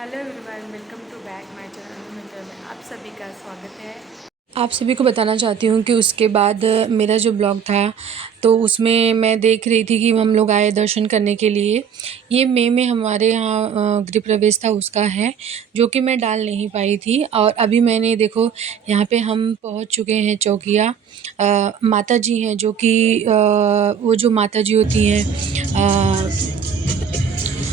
Hello everyone, welcome to back my channel में आप सभी का स्वागत है। आप सभी को बताना चाहती हूँ कि उसके बाद मेरा जो ब्लॉग था तो उसमें मैं देख रही थी कि हम लोग आए दर्शन करने के लिए। ये मई में हमारे यहाँ गृह प्रवेश था उसका है, जो कि मैं डाल नहीं पाई थी। और अभी मैंने देखो यहाँ पे हम पहुँच चुके हैं चौकिया। माता जी हैं जो कि वो जो माता जी होती हैं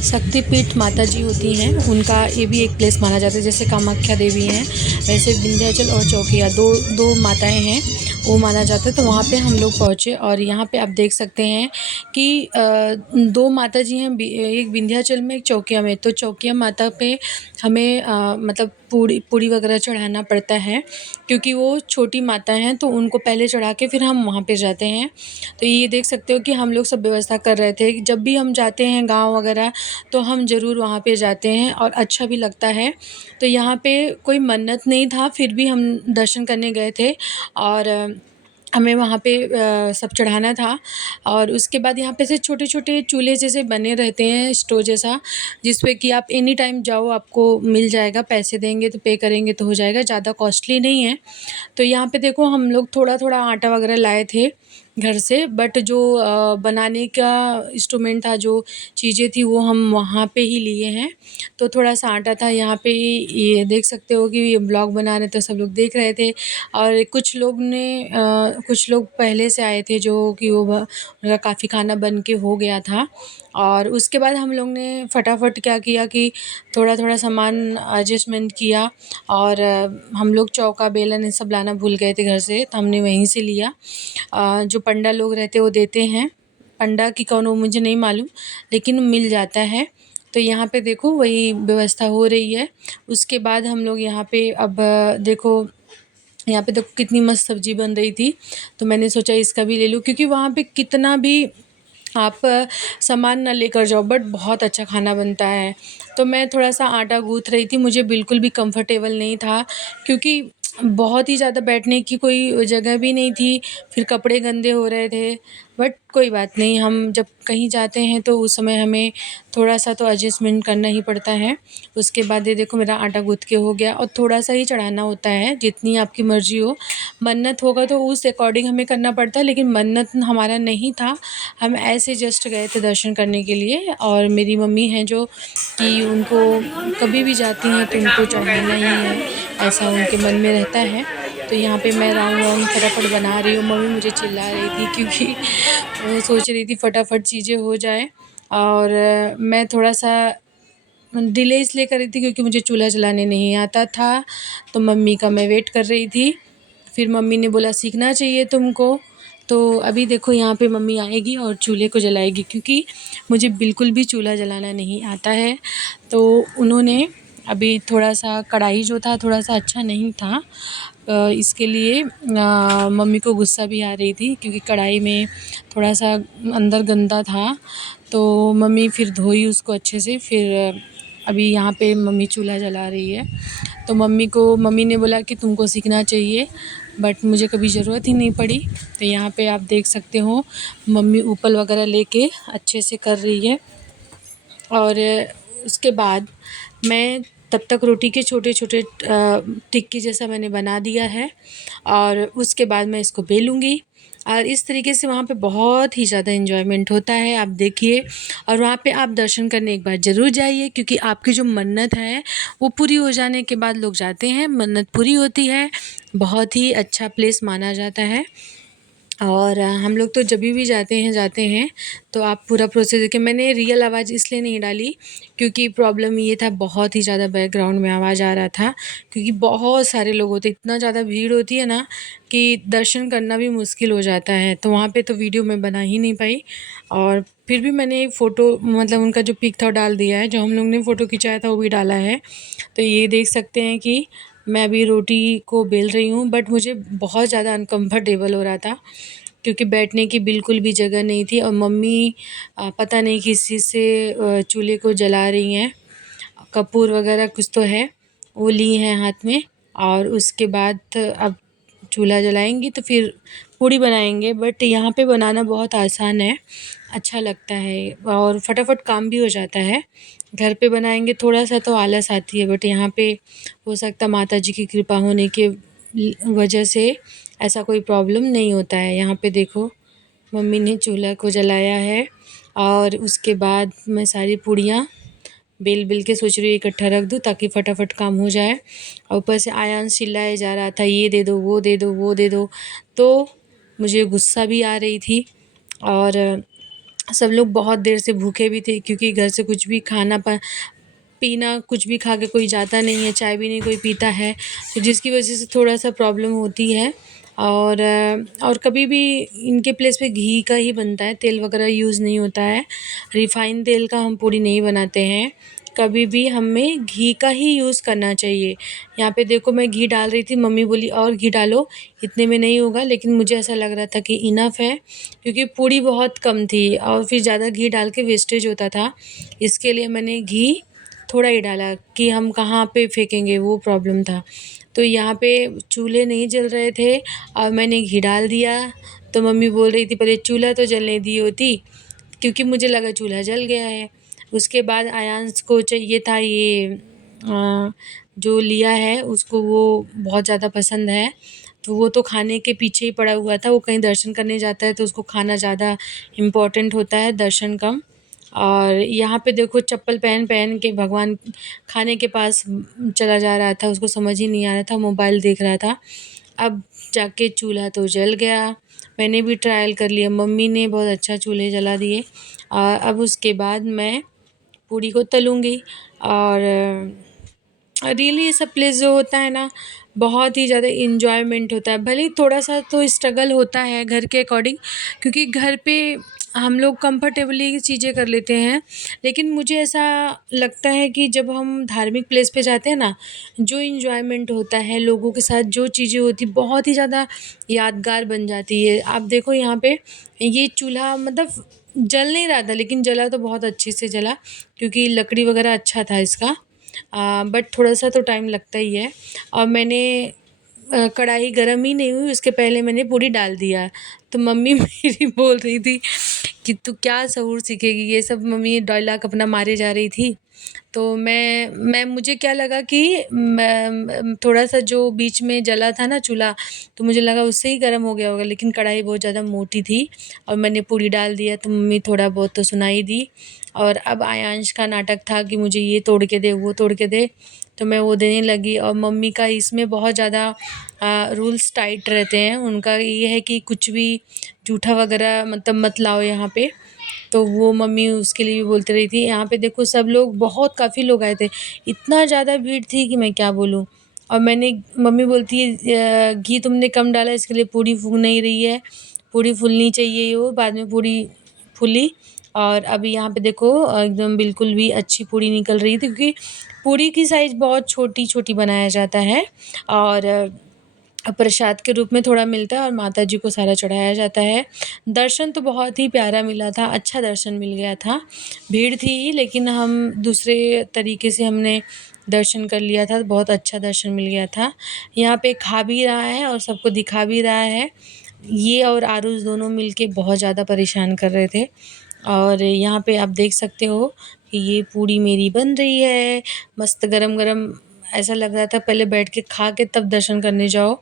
शक्तिपीठ माता जी होती हैं, उनका ये भी एक प्लेस माना जाता है। जैसे कामाख्या देवी हैं, वैसे विंध्याचल और चौकिया दो दो माताएं हैं, वो माना जाता है। तो वहाँ पे हम लोग पहुँचे और यहाँ पे आप देख सकते हैं कि दो माता जी हैं, एक विंध्याचल में एक चौकिया में। तो चौकिया माता पे हमें मतलब पूड़ी पूड़ी वगैरह चढ़ाना पड़ता है, क्योंकि वो छोटी माता हैं, तो उनको पहले चढ़ा के फिर हम वहाँ पे जाते हैं। तो ये देख सकते हो कि हम लोग सब व्यवस्था कर रहे थे। जब भी हम जाते हैं गाँव वगैरह तो हम ज़रूर वहाँ पे जाते हैं और अच्छा भी लगता है। तो यहाँ पे कोई मन्नत नहीं था, फिर भी हम दर्शन करने गए थे और हमें वहाँ पे सब चढ़ाना था। और उसके बाद यहाँ पे से छोटे-छोटे चूल्हे जैसे बने रहते हैं, स्टोव जैसा, जिस पे कि आप एनी टाइम जाओ आपको मिल जाएगा। पैसे देंगे तो पे करेंगे तो हो जाएगा, ज़्यादा कॉस्टली नहीं है। तो यहाँ पे देखो हम लोग थोड़ा-थोड़ा आटा वगैरह लाए थे घर से, बट जो बनाने का इंस्ट्रूमेंट था, जो चीज़ें थी, वो हम वहाँ पे ही लिए हैं। तो थोड़ा-सा आटा था यहाँ पे ही, ये देख सकते हो कि ये ब्लॉग बना रहे थे, सब लोग देख रहे थे। और कुछ लोग पहले से आए थे, जो कि उनका काफ़ी खाना बन के हो गया था। और उसके बाद हम लोग ने फटाफट क्या किया कि थोड़ा-थोड़ा सामान एडजस्टमेंट किया। और हम लोग चौका, बेलन ये सब लाना भूल गए थे घर से, तो हमने वहीं से लिया। जो पंडा लोग रहते हैं वो देते हैं, पंडा कि कौन वो मुझे नहीं मालूम, लेकिन मिल जाता है। तो यहाँ पे देखो वही व्यवस्था हो रही है। उसके बाद हम लोग यहाँ पे अब देखो, यहाँ पे देखो कितनी मस्त सब्ज़ी बन रही थी, तो मैंने सोचा इसका भी ले लूँ, क्योंकि वहाँ पे कितना भी आप सामान ना लेकर जाओ, बट बहुत अच्छा खाना बनता है। तो मैं थोड़ा-सा आटा गूँथ रही थी, मुझे बिल्कुल भी कंफर्टेबल नहीं था, क्योंकि बहुत ही ज़्यादा बैठने की कोई जगह भी नहीं थी, फिर कपड़े गंदे हो रहे थे। बट कोई बात नहीं, हम जब कहीं जाते हैं तो उस समय हमें थोड़ा-सा तो एडजस्टमेंट करना ही पड़ता है। उसके बाद ये देखो मेरा आटा गूँथ के हो गया, और थोड़ा-सा ही चढ़ाना होता है, जितनी आपकी मर्ज़ी हो। मन्नत होगा तो उस अकॉर्डिंग हमें करना पड़ता है, लेकिन मन्नत हमारा नहीं था, हम ऐसे जस्ट गए थे दर्शन करने के लिए। और मेरी मम्मी हैं जो कि उनको कभी भी जाती हैं तो उनको चढ़ाना ही है, ऐसा उनके मन में रहता है। तो यहाँ पे मैं राउंड राउंड फटाफट बना रही हूँ, मम्मी मुझे चिल्ला रही थी, क्योंकि वो सोच रही थी फटाफट चीज़ें हो जाए। और मैं थोड़ा-सा डिले इसलिए कर रही थी क्योंकि मुझे चूल्हा जलाने नहीं आता था, तो मम्मी का मैं वेट कर रही थी। फिर मम्मी ने बोला सीखना चाहिए तुमको। तो अभी देखो यहाँ पे मम्मी आएगी और चूल्हे को जलाएगी, क्योंकि मुझे बिल्कुल भी चूल्हा जलाना नहीं आता है। तो उन्होंने अभी थोड़ा-सा कढ़ाई जो था थोड़ा-सा अच्छा नहीं था, इसके लिए मम्मी को गुस्सा भी आ रही थी, क्योंकि कढ़ाई में थोड़ा-सा अंदर गंदा था। तो मम्मी फिर धोई उसको अच्छे से, फिर अभी यहाँ पे मम्मी चूल्हा जला रही है। तो मम्मी ने बोला कि तुमको सीखना चाहिए, बट मुझे कभी ज़रूरत ही नहीं पड़ी। तो यहाँ पे आप देख सकते हो मम्मी उपल वगैरह लेके अच्छे से कर रही है। और उसके बाद मैं तब तक रोटी के छोटे-छोटे टिक्की जैसा मैंने बना दिया है, और उसके बाद मैं इसको बेलूँगी। और इस तरीके से वहाँ पे बहुत ही ज़्यादा एन्जॉयमेंट होता है, आप देखिए। और वहाँ पे आप दर्शन करने एक बार ज़रूर जाइए, क्योंकि आपकी जो मन्नत है वो पूरी हो जाने के बाद लोग जाते हैं, मन्नत पूरी होती है। बहुत ही अच्छा प्लेस माना जाता है। और हम लोग तो जभी भी जाते हैं तो आप पूरा प्रोसेस देखिए। मैंने रियल आवाज़ इसलिए नहीं डाली, क्योंकि प्रॉब्लम ये था, बहुत ही ज़्यादा बैकग्राउंड में आवाज़ आ रहा था, क्योंकि बहुत सारे लोग होते, इतना ज़्यादा भीड़ होती है ना कि दर्शन करना भी मुश्किल हो जाता है। तो वहाँ पे तो वीडियो मैं बना ही नहीं पाई। और फिर भी मैंने एक फ़ोटो, मतलब उनका जो पिक था वो डाल दिया है, जो हम लोग ने फ़ोटो खिंचाया था वो भी डाला है। तो ये देख सकते हैं कि मैं अभी रोटी को बेल रही हूँ, बट मुझे बहुत ज़्यादा अनकम्फ़र्टेबल हो रहा था, क्योंकि बैठने की बिल्कुल भी जगह नहीं थी। और मम्मी पता नहीं किस चीज़ से चूल्हे को जला रही हैं, कपूर वगैरह कुछ तो है, वो ली हैं हाथ में। और उसके बाद अब चूल्हा जलाएँगी तो फिर पूड़ी बनाएँगे। बट यहाँ पे बनाना बहुत आसान है, अच्छा लगता है और फटाफट काम भी हो जाता है। घर पे बनाएंगे थोड़ा-सा तो आलस आती है, बट यहाँ पे हो सकता माता जी की कृपा होने के वजह से ऐसा कोई प्रॉब्लम नहीं होता है। यहाँ पे देखो मम्मी ने चूल्हा को जलाया है और उसके बाद मैं सारी पूड़ियाँ बेल-बेल के सोच रही हूँ इकट्ठा रख दूँ ताकि फटाफट काम हो जाए। और ऊपर से आयांश चिल्लाए जा रहा था, ये दे दो, वो दे दो, वो दे दो। तो मुझे गुस्सा भी आ रही थी और सब लोग बहुत देर से भूखे भी थे क्योंकि घर से कुछ भी खाना पीना कुछ भी खा के कोई जाता नहीं है, चाय भी नहीं कोई पीता है, तो जिसकी वजह से थोड़ा-सा प्रॉब्लम होती है। और कभी भी इनके प्लेस पे घी का ही बनता है, तेल वगैरह यूज़ नहीं होता है। रिफ़ाइन तेल का हम पूड़ी नहीं बनाते हैं, कभी भी हमें घी का ही यूज़ करना चाहिए। यहाँ पे देखो मैं घी डाल रही थी, मम्मी बोली और घी डालो, इतने में नहीं होगा, लेकिन मुझे ऐसा लग रहा था कि इनफ़ है क्योंकि पूड़ी बहुत कम थी और फिर ज़्यादा घी डाल के वेस्टेज होता था। इसके लिए मैंने घी थोड़ा ही डाला कि हम कहाँ पे फेंकेंगे, वो प्रॉब्लम था। तो यहाँ पे चूल्हे नहीं जल रहे थे और मैंने घी डाल दिया, तो मम्मी बोल रही थी पहले चूल्हा तो जलने दी होती, क्योंकि मुझे लगा चूल्हा जल गया है। उसके बाद आयांश को चाहिए था ये जो लिया है उसको वो बहुत ज़्यादा पसंद है, तो वो तो खाने के पीछे ही पड़ा हुआ था। वो कहीं दर्शन करने जाता है तो उसको खाना ज़्यादा इम्पोर्टेंट होता है, दर्शन कम। और यहाँ पे देखो चप्पल पहन के भगवान खाने के पास चला जा रहा था, उसको समझ ही नहीं आ रहा था, मोबाइल देख रहा था। अब जाके चूल्हा तो जल गया, मैंने भी ट्रायल कर लिया, मम्मी ने बहुत अच्छा चूल्हे जला दिए। अब उसके बाद मैं पूड़ी को तलूँगी और रियली ये सब प्लेस जो होता है ना, बहुत ही ज़्यादा एन्जॉयमेंट होता है। भले ही थोड़ा-सा तो स्ट्रगल होता है घर के अकॉर्डिंग, क्योंकि घर पे हम लोग कंफर्टेबली चीज़ें कर लेते हैं, लेकिन मुझे ऐसा लगता है कि जब हम धार्मिक प्लेस पे जाते हैं ना, जो एन्जॉयमेंट होता है, लोगों के साथ जो चीज़ें होती हैं, बहुत ही ज़्यादा यादगार बन जाती है। आप देखो यहाँ पे ये चूल्हा मतलब जल नहीं रहा था, लेकिन जला तो बहुत अच्छे से जला क्योंकि लकड़ी वगैरह अच्छा था इसका। बट थोड़ा-सा तो टाइम लगता ही है। और मैंने कढ़ाई गरम ही नहीं हुई उसके पहले मैंने पूड़ी डाल दिया। तो मम्मी मेरी बोल रही थी कि तू क्या शऊर सीखेगी, ये सब मम्मी डायलॉग अपना मारे जा रही थी। तो मैं मुझे क्या लगा कि थोड़ा-सा जो बीच में जला था ना चूल्हा, तो मुझे लगा उससे ही गरम हो गया होगा, लेकिन कढ़ाई बहुत ज़्यादा मोटी थी और मैंने पूड़ी डाल दिया तो मम्मी थोड़ा बहुत तो सुना ही दी। और अब आयांश का नाटक था कि मुझे ये तोड़ के दे, वो तोड़ के दे, तो मैं वो देने लगी। और मम्मी का इसमें बहुत ज़्यादा रूल्स टाइट रहते हैं। उनका ये है कि कुछ भी जूठा वगैरह मतलब मत लाओ यहाँ पे। तो वो मम्मी उसके लिए भी बोलती रही थी। यहाँ पे देखो सब लोग बहुत काफ़ी लोग आए थे, इतना ज़्यादा भीड़ थी कि मैं क्या बोलूँ। और मैंने मम्मी बोलती है घी तुमने कम डाला इसके लिए पूड़ी फूल नहीं रही है, पूड़ी फूलनी चाहिए। वो बाद में पूड़ी फूली और अभी यहाँ पे देखो एकदम बिल्कुल भी अच्छी पूड़ी निकल रही थी, क्योंकि पूड़ी की साइज़ बहुत छोटी-छोटी बनाया जाता है और प्रसाद के रूप में थोड़ा मिलता है और माता जी को सारा चढ़ाया जाता है। दर्शन तो बहुत ही प्यारा मिला था, अच्छा दर्शन मिल गया था। भीड़ थी लेकिन हम दूसरे तरीके से हमने दर्शन कर लिया था, बहुत अच्छा दर्शन मिल गया था। यहाँ पे खा भी रहा है और सबको दिखा भी रहा है। ये और आरुष दोनों मिलके बहुत ज़्यादा परेशान कर रहे थे। और यहाँ पे आप देख सकते हो कि ये पूड़ी मेरी बन रही है, मस्त गरम-गरम। ऐसा लग रहा था पहले बैठ के खा के तब दर्शन करने जाओ,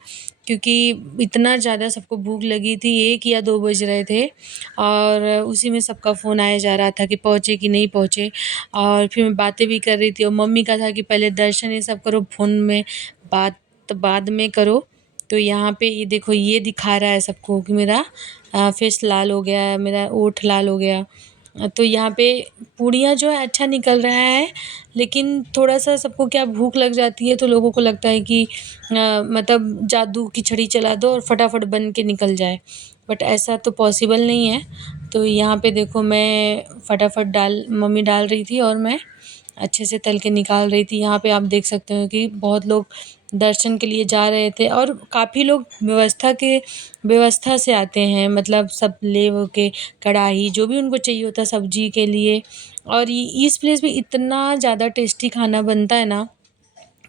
क्योंकि इतना ज़्यादा सबको भूख लगी थी, 1 या 2 बज रहे थे और उसी में सबका फ़ोन आया जा रहा था कि पहुँचे कि नहीं पहुँचे। और फिर मैं बातें भी कर रही थी और मम्मी का था कि पहले दर्शन ये सब करो, फ़ोन में बात बाद में करो। तो यहाँ पे ये देखो ये दिखा रहा है सबको कि मेरा फेस लाल हो गया है, मेरा ओंठ लाल हो गया। तो यहाँ पे पूड़ियाँ जो है अच्छा निकल रहा है, लेकिन थोड़ा-सा सबको क्या भूख लग जाती है तो लोगों को लगता है कि मतलब जादू की छड़ी चला दो और फटाफट बन के निकल जाए, बट ऐसा तो पॉसिबल नहीं है। तो यहाँ पे देखो मैं फटाफट मम्मी डाल रही थी और मैं अच्छे से तल के निकाल रही थी। यहाँ पे आप देख सकते हो कि बहुत लोग दर्शन के लिए जा रहे थे और काफ़ी लोग व्यवस्था से आते हैं, मतलब सब ले वो के कढ़ाई जो भी उनको चाहिए होता है सब्जी के लिए। और ये इस प्लेस पे इतना ज़्यादा टेस्टी खाना बनता है ना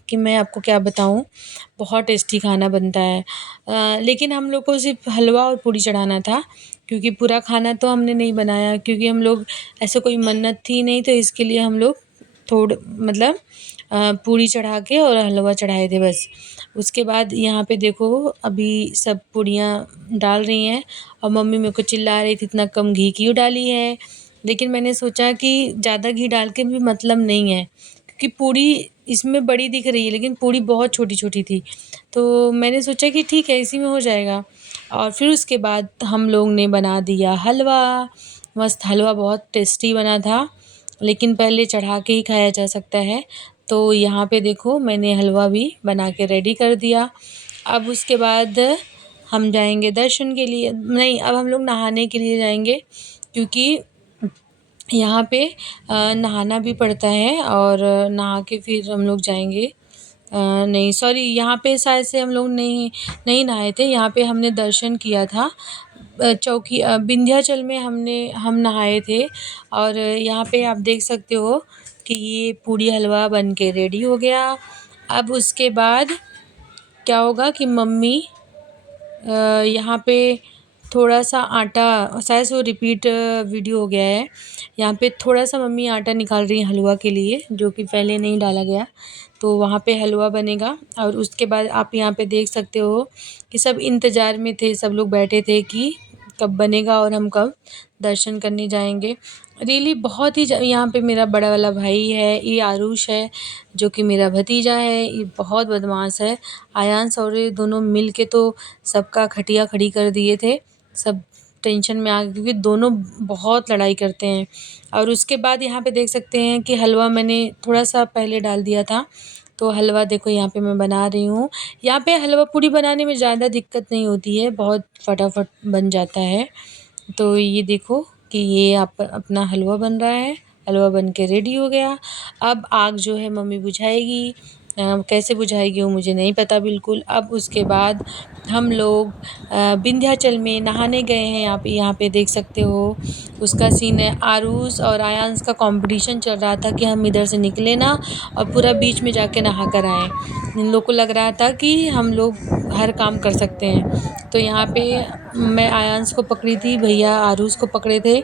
कि मैं आपको क्या बताऊँ, बहुत टेस्टी खाना बनता है। लेकिन हम लोग को सिर्फ हलवा और पूड़ी चढ़ाना था, क्योंकि पूरा खाना तो हमने नहीं बनाया, क्योंकि हम लोग ऐसे कोई मन्नत थी नहीं, तो इसके लिए हम लोग थोड़ मतलब पूड़ी चढ़ा के और हलवा चढ़ाए थे बस। उसके बाद यहाँ पे देखो अभी सब पूड़ियाँ डाल रही हैं और मम्मी मेरे को चिल्ला रही थी इतना कम घी क्यों डाली है। लेकिन मैंने सोचा कि ज़्यादा घी डाल के भी मतलब नहीं है, क्योंकि पूड़ी इसमें बड़ी दिख रही है लेकिन पूड़ी बहुत छोटी छोटी थी। तो मैंने सोचा कि ठीक है इसी में हो जाएगा। और फिर उसके बाद हम लोग ने बना दिया हलवा। मस्त हलवा बहुत टेस्टी बना था, लेकिन पहले चढ़ा के ही खाया जा सकता है। तो यहाँ पे देखो मैंने हलवा भी बना के रेडी कर दिया। अब उसके बाद हम जाएंगे दर्शन के लिए, नहीं अब हम लोग नहाने के लिए जाएंगे, क्योंकि यहाँ पे नहाना भी पड़ता है और नहा के फिर हम लोग जाएंगे। नहीं सॉरी, यहाँ पे शायद से हम लोग नहीं नहीं नहाए थे, यहाँ पे हमने दर्शन किया था। चौकी विंध्याचल में हम नहाए थे। और यहाँ पे आप देख सकते हो कि ये पूड़ी हलवा बन के रेडी हो गया। अब उसके बाद क्या होगा कि मम्मी यहाँ पे थोड़ा सा आटा, शायद से वो रिपीट वीडियो हो गया है। यहाँ पे थोड़ा सा मम्मी आटा निकाल रही है हलवा के लिए, जो कि पहले नहीं डाला गया। तो वहाँ पे हलवा बनेगा और उसके बाद आप यहाँ पे देख सकते हो कि सब इंतज़ार में थे, सब लोग बैठे थे कि कब बनेगा और हम कब दर्शन करने जाएंगे। रियली बहुत ही यहाँ पे मेरा बड़ा वाला भाई है, ये आरुष है जो कि मेरा भतीजा है, ये बहुत बदमाश है। आयांश और ये दोनों मिल के तो सबका खटिया खड़ी कर दिए थे, सब टेंशन में आ गए क्योंकि दोनों बहुत लड़ाई करते हैं। और उसके बाद यहाँ पे देख सकते हैं कि हलवा मैंने थोड़ा सा पहले डाल दिया था, तो हलवा देखो यहाँ पे मैं बना रही हूँ। यहाँ पे हलवा पूड़ी बनाने में ज़्यादा दिक्कत नहीं होती है, बहुत फटाफट बन जाता है। तो ये देखो कि ये आप अपना हलवा बन रहा है, हलवा बन के रेडी हो गया। अब आग जो है मम्मी बुझाएगी, कैसे बुझाएगी वो मुझे नहीं पता बिल्कुल। अब उसके बाद हम लोग विंध्याचल में नहाने गए हैं। यहाँ पे देख सकते हो उसका सीन है। आरुष और आयांश का कंपटीशन चल रहा था कि हम इधर से निकले ना और पूरा बीच में जाके नहा कर आएँ। इन लोग को लग रहा था कि हम लोग हर काम कर सकते हैं। तो यहाँ पे मैं आयांश को पकड़ी थी, भैया आरुष को पकड़े थे।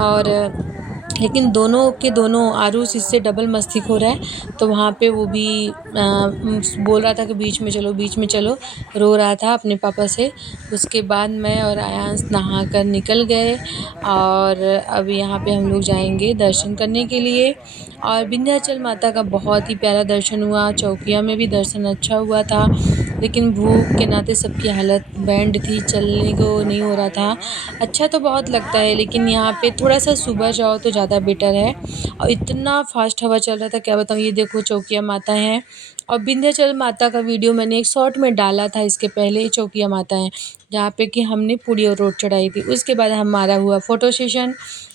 और लेकिन दोनों के दोनों, आरुष इससे डबल मस्तीखोर है, तो वहाँ पे वो भी बोल रहा था कि बीच में चलो बीच में चलो, रो रहा था अपने पापा से। उसके बाद मैं और आयांश नहा कर निकल गए और अब यहाँ पे हम लोग जाएंगे दर्शन करने के लिए। और विंध्याचल माता का बहुत ही प्यारा दर्शन हुआ, चौकिया में भी दर्शन अच्छा हुआ था, लेकिन भूख के नाते सबकी हालत बैंड थी, चलने को नहीं हो रहा था। अच्छा तो बहुत लगता है लेकिन यहाँ पे थोड़ा सा सुबह जाओ तो ज़्यादा बेटर है। और इतना फास्ट हवा चल रहा था क्या बताऊँ। ये देखो चौकिया माता हैं, और विंध्याचल माता का वीडियो मैंने एक शॉर्ट में डाला था इसके पहले। चौकिया माता हैं जहाँ पे कि हमने पूड़ी और रोट चढ़ाई थी। उसके बाद हमारा हुआ फ़ोटो सेशन,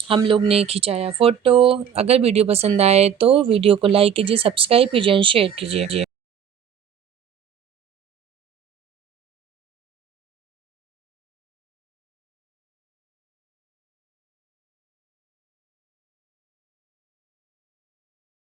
हम लोग ने खिंचाया फ़ोटो। अगर वीडियो पसंद आए तो वीडियो को लाइक कीजिए, सब्सक्राइब कीजिए, शेयर कीजिए।